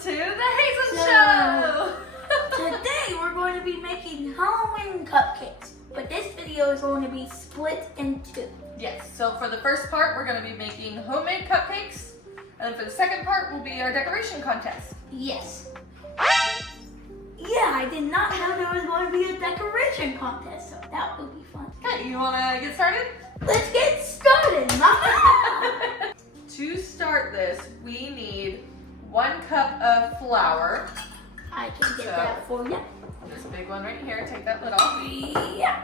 to the Hazen Show! Today we're going to be making Halloween cupcakes, but this video is going to be split in two. Yes, so for the first part we're going to be making homemade cupcakes, and then for the second part will be our decoration contest. Yes. Yeah, I did not know there was going to be a decoration contest, so that would be fun. Okay, you want to get started? Let's get started, Mama! To start this, we need 1 cup of flour. I can get that for you. This big one right here, take that lid off. Yeah.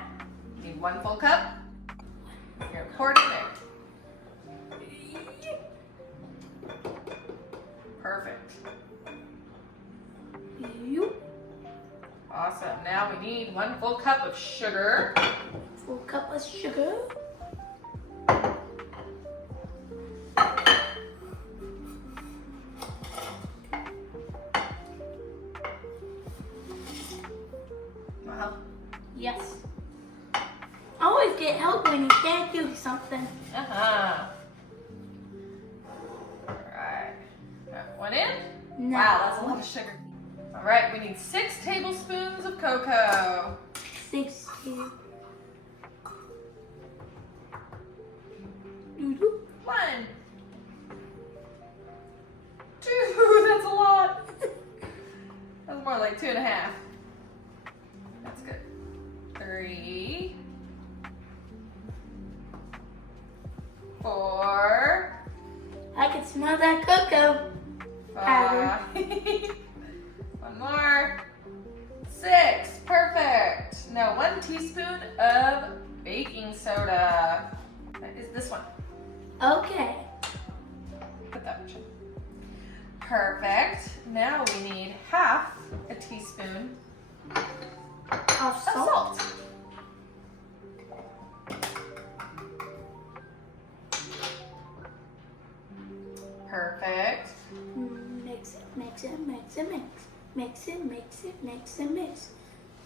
You need 1 full cup. You're gonna pour it in there. Perfect. Awesome. Now we need 1 full cup of sugar. Full cup of sugar. Wow. Yes. I always get help when you can't do something. Uh-huh. Alright. Got 1 in? No. Wow, that's a lot of sugar. Alright, we need 6 tablespoons of cocoa. 6 2. 1. 2, that's a lot. That's more like 2.5. That's good. 3. 4. I can smell that cocoa. 5. 1 more. 6. Perfect. Now 1 teaspoon of baking soda. That is this one. Okay. Put that in. Perfect. Now we need half a teaspoon Of of salt. Perfect. Mix it, mix it, mix it, mix. Mix it, mix it, mix it, mix.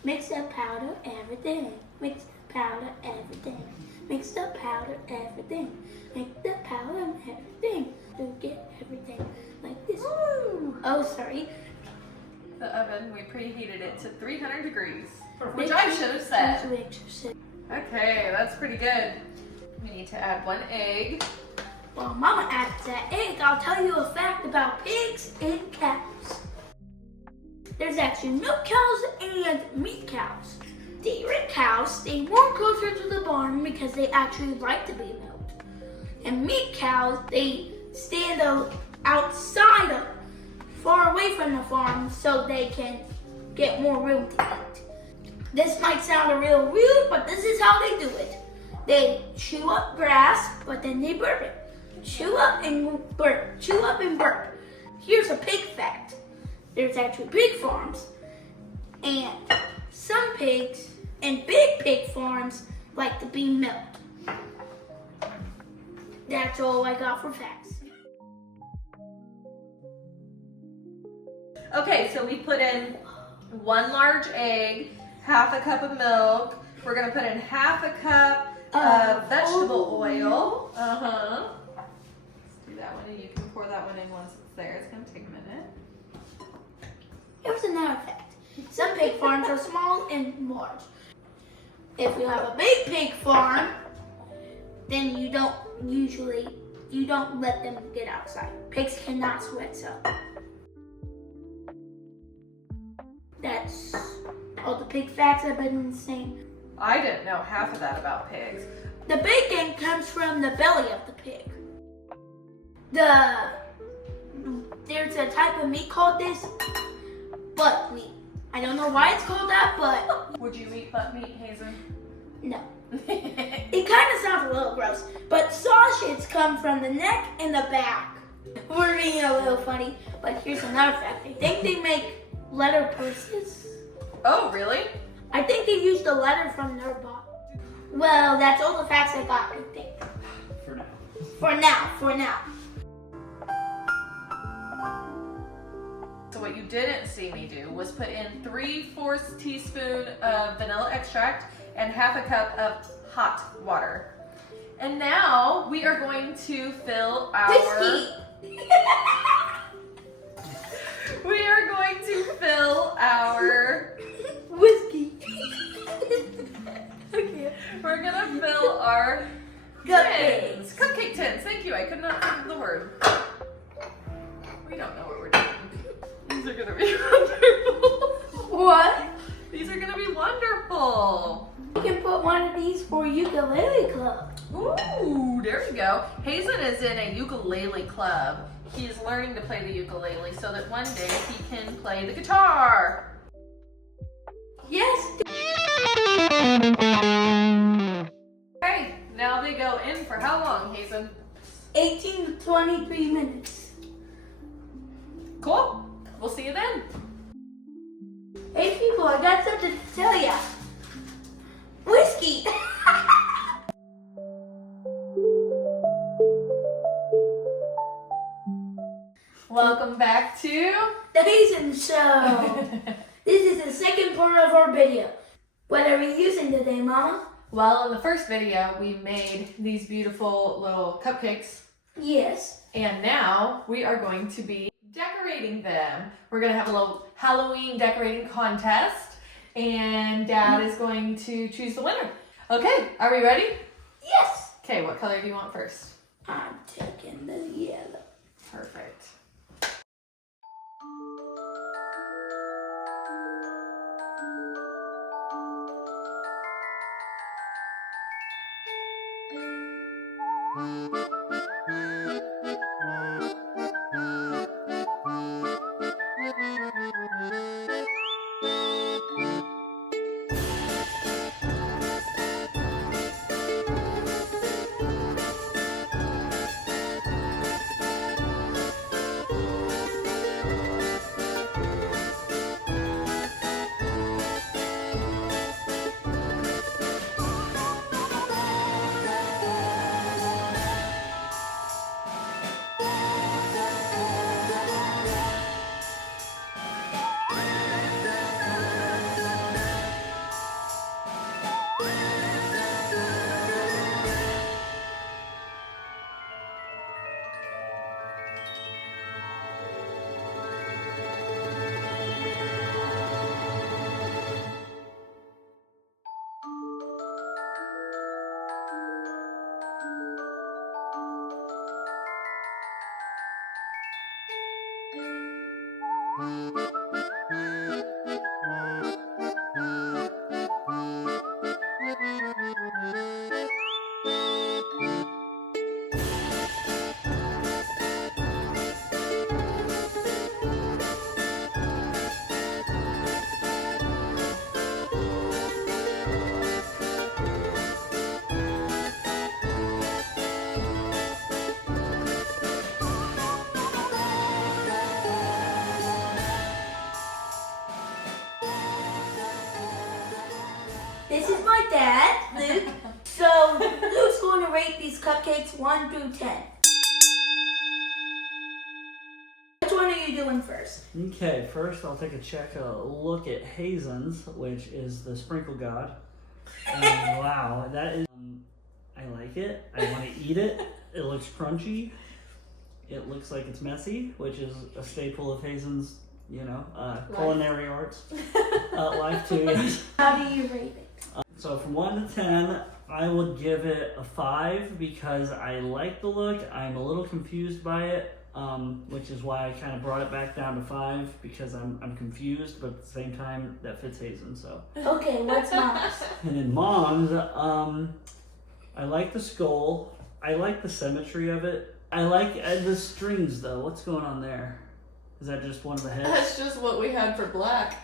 Mix the powder, everything. Mix the powder, everything. Mix the powder, everything. Mix the powder, everything. To get everything like this. Woo! Oh, sorry. The oven, we preheated it to 300 degrees, which I should have said. Okay, that's pretty good. We need to add 1 egg. While Mama adds that egg, I'll tell you a fact about pigs and cows. There's actually milk cows and meat cows. Dairy cows stay more closer to the barn because they actually like to be milked. And meat cows, they stand outside of, far away from the farm so they can get more room to eat. This might sound a real rude, but this is how they do it. They chew up grass, but then they burp it. Chew up and burp. Chew up and burp. Here's a pig fact. There's actually pig farms, and some pigs and big pig farms like to be milked. That's all I got for facts. Okay, so we put in 1 large egg, half a cup of milk. We're gonna put in half a cup of vegetable oil. Uh-huh. Let's do that one, and you can pour that one in once it's there. It's gonna take a minute. Here's another fact. Some pig farms are small and large. If you have a big pig farm, then you don't let them get outside. Pigs cannot sweat, so. That's all the pig facts I've been saying. I didn't know half of that about pigs. The bacon comes from the belly of the pig. There's a type of meat called this butt meat. I don't know why it's called that, but Would you eat butt meat, Hazen? no. It kind of sounds a little gross, but sausages come from the neck and the back. We're being a little funny, but here's another fact. I think they make leather purses. Oh, really? I think they use the leather from their body. Well, that's all the facts I got, I think. For now. For now. So what you didn't see me do was put in 3/4 teaspoon of vanilla extract and half a cup of hot water. And now we are going to fill our... Whiskey! we're gonna fill our tins. Cupcake tins. Thank you. I could not think of the word. We don't know what we're doing. These are gonna be wonderful. What? These are gonna be wonderful. You can put one of these for ukulele club. Ooh, there we go. Hazen is in a ukulele club. He's learning to play the ukulele so that one day he can play the guitar. Yes. Okay, now they go in for how long, Hazen? 18 to 23 minutes. Cool. We'll see you then. Hey people, I got something to tell ya. Whiskey. Welcome back to The Hazen Show. This is the second part of our video. What are we using today, Mama? Well, in the first video, we made these beautiful little cupcakes. Yes. And now we are going to be decorating them. We're going to have a little Halloween decorating contest. And Dad is going to choose the winner. Okay, are we ready? Yes. Okay, what color do you want first? I'm taking the yellow. Perfect. This is my dad, Luke. So Luke's going to rate these cupcakes 1 through 10. Which one are you doing first? Okay, first I'll take a look at Hazen's, which is the sprinkle god. And wow, that is, I like it. I want to eat it. It looks crunchy. It looks like it's messy, which is a staple of Hazen's, culinary arts. Life too, yes. How do you rate it? So from 1 to 10, I would give it a 5 because I like the look. I'm a little confused by it, which is why I kind of brought it back down to 5 because I'm confused, but at the same time that fits Hazen. So. Okay, what's Mom's? And then Mom's, I like the skull. I like the symmetry of it. I like the strings though. What's going on there? Is that just one of the heads? That's just what we had for black.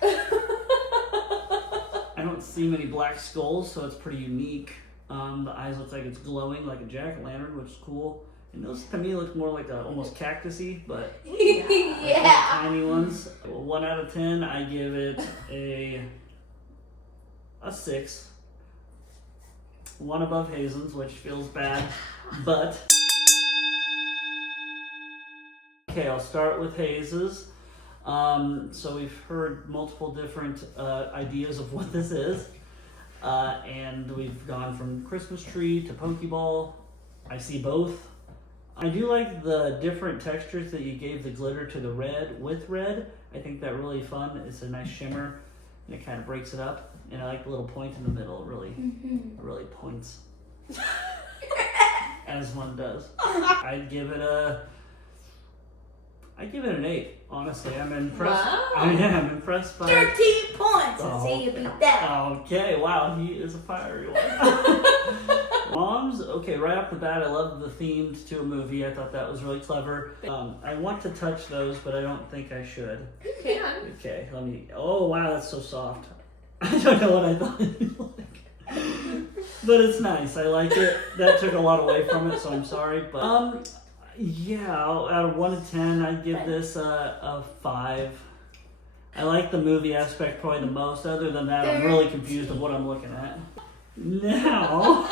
I don't see many black skulls, so it's pretty unique. The eyes look like it's glowing like a jack-o'-lantern, which is cool. And those to me look more like almost cactusy, but Yeah. tiny ones. 1 out of 10, I give it a 6. 1 above Hazen's, which feels bad, but okay, I'll start with Hazen's. So we've heard multiple different ideas of what this is, and we've gone from Christmas tree to Pokeball. I see both. I do like the different textures that you gave the glitter to the red with red. I think that really fun. It's a nice shimmer, and it kind of breaks it up. And I like the little point in the middle. It really points. As one does. I'd give it an 8. Honestly, I'm impressed. Wow. I am impressed by 13 points. Oh. See you beat that. Okay, wow, he is a fiery one. Moms, okay, right off the bat, I love the themes to a movie. I thought that was really clever. I want to touch those, but I don't think I should. You can. Okay, let me. Oh, wow, that's so soft. I don't know what I thought it'd be like. But it's nice. I like it. That took a lot away from it, so I'm sorry. But yeah, out of 1 to 10, I'd give this a 5. I like the movie aspect probably the most. Other than that, I'm really confused of what I'm looking at. Now,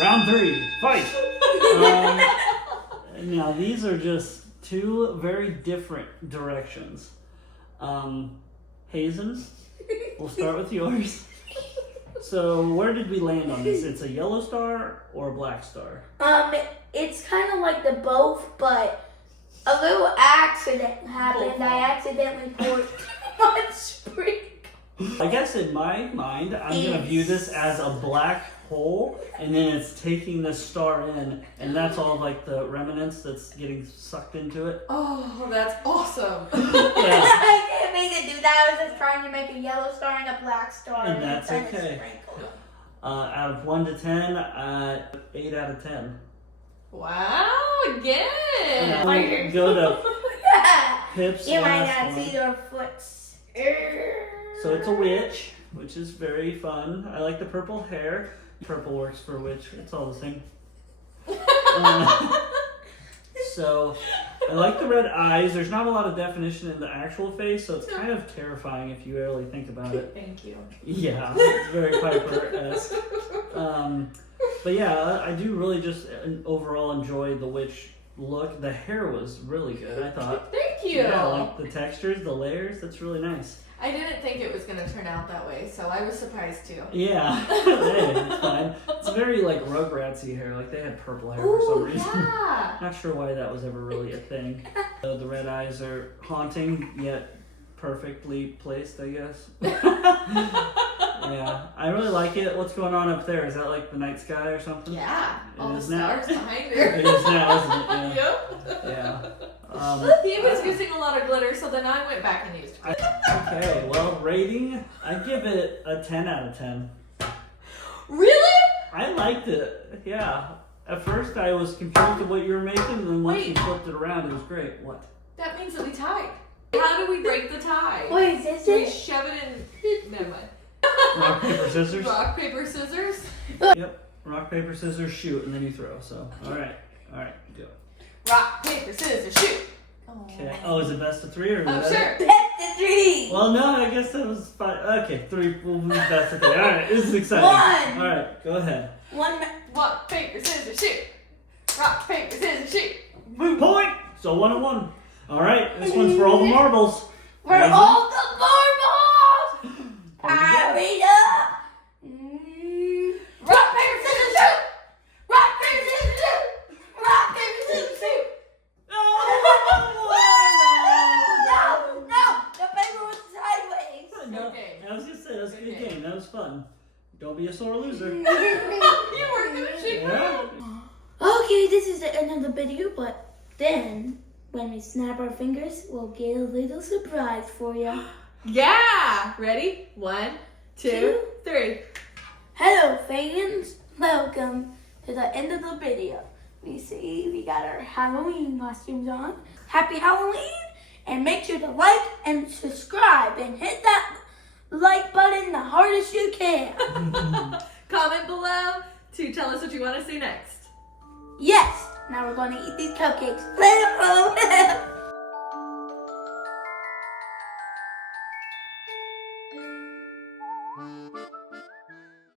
round 3, fight! Now, these are just 2 very different directions. Hazen, we'll start with yours. So, where did we land on this? It's a yellow star or a black star? It's kind of like the both, but a little accident happened. I accidentally poured too much sprinkle. I guess in my mind, I'm going to view this as a black hole, and then it's taking this star in, and that's all like the remnants that's getting sucked into it. Oh, that's awesome. Yeah. I didn't mean to do that. I was just trying to make a yellow star and a black star. And that's kind of okay. sprinkled. Out of 1 to 10, 8 out of 10. Wow, again. We'll go to Yeah. Pip's You might last not one. see their foots. So it's a witch, which is very fun. I like the purple hair. Purple works for witch. It's all the same. So I like the red eyes. There's not a lot of definition in the actual face, so it's kind of terrifying if you really think about it. Thank you. Yeah, it's very Piper-esque. But yeah, I do really just overall enjoy the witch look. The hair was really good, I thought. Thank you. Yeah, like the textures, the layers, that's really nice. I didn't think it was going to turn out that way, so I was surprised too. Yeah, hey, it's fine. It's very like Rugratsy hair, like they had purple hair for some reason. Yeah. Not sure why that was ever really a thing. So the red eyes are haunting, yet perfectly placed, I guess. Yeah, I really like it. What's going on up there? Is that like the night sky or something? Yeah, all the is now. stars behind her. It is now, isn't it? Yep. Yeah. He was using a lot of glitter, so then I went back and used glitter. Okay, well, rating, I give it a 10 out of 10. Really? I liked it, yeah. At first I was confused of what you were making, and then once you Wait. flipped it around, it was great. What? That means that we tied. How do we break the tie? Wait, is this Do we it? shove it in? Never mind. Rock, paper, scissors? Rock, paper, scissors? Yep. Rock, paper, scissors, shoot, and then you throw. So, alright, do it. Rock, paper, scissors, shoot. Okay. Oh, is it best of 3 or is Oh, that sure. it? That's the dream. Well, no, I guess that was 5. Okay, 3. We'll move best of 3. Alright, this is exciting. 1. Alright, go ahead. Rock, paper, scissors, shoot. Rock, paper, scissors, shoot. Move point! So 1 and 1. Alright, this one's for all the marbles. For all the marbles! Hurry up! Rock, paper, scissors, shoot. Rock, paper, scissors, shoot. Rock, paper, scissors, shoot. No! The paper was sideways! No, Okay. I was just saying, that was a good Okay. game. That was fun. Don't be a sore loser. You were gonna shoot. Yeah. Okay, this is the end of the video, but then when we snap our fingers, we'll get a little surprise for you. Yeah. Ready? 1, 2, 3. Hello, fans. Welcome to the end of the video. We got our Halloween costumes on. Happy Halloween! And make sure to like and subscribe and hit that like button the hardest you can. Comment below to tell us what you want to see next. Yes! Now we're going to eat these cupcakes.